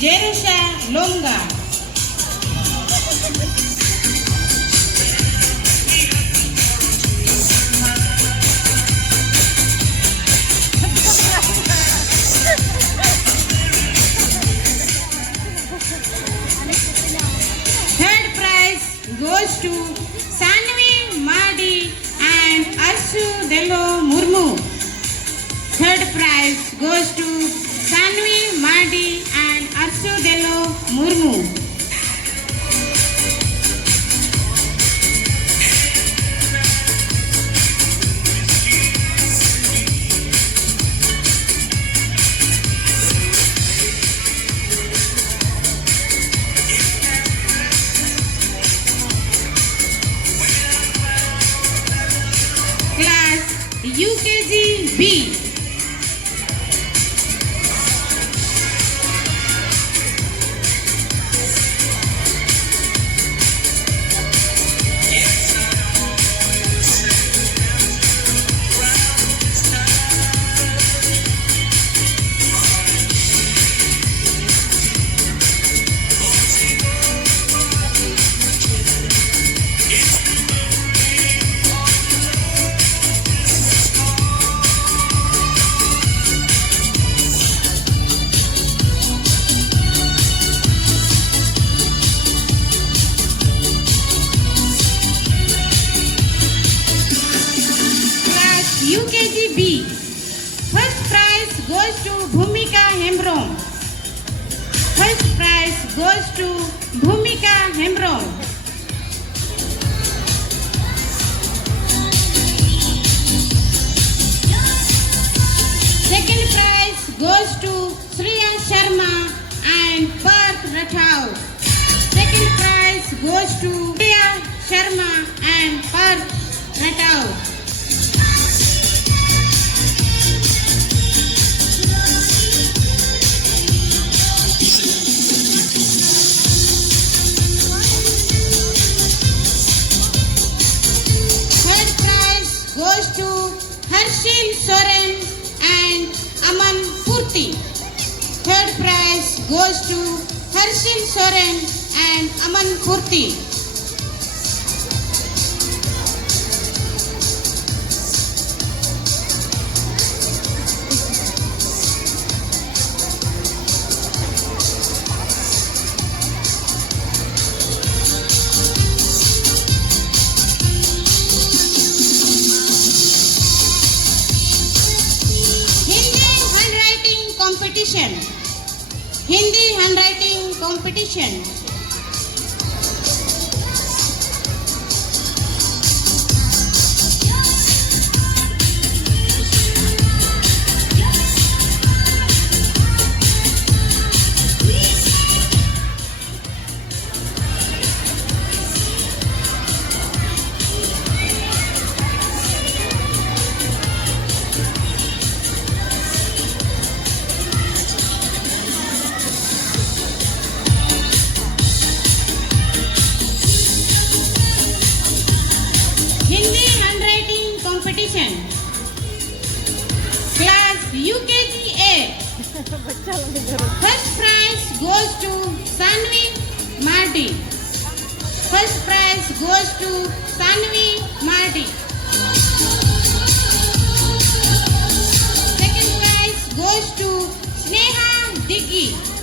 Jerusha Longa. Third prize goes to Sanvi Madi and Arsu Dello Murmu. Third prize goes to Sanvi Madi and Arsu Dello Murmu. Class UKG B. UKG B. First prize goes to Bhumika Hembrom. First prize goes to Bhumika Hembrom. Second prize goes to Sriya Sharma and Parth Rathau. Second prize goes to Sriya Sharma and Parth Rathau. Goes to Harshil Soren and Aman Purti. Third prize goes to Harshil Soren and Aman Purti. Competition. Hindi handwriting competition. Hindi handwriting competition. Class UKG A. First prize goes to Sanvi Mardi. First prize goes to Sanvi Mardi. Second prize goes to Sneha Diggi.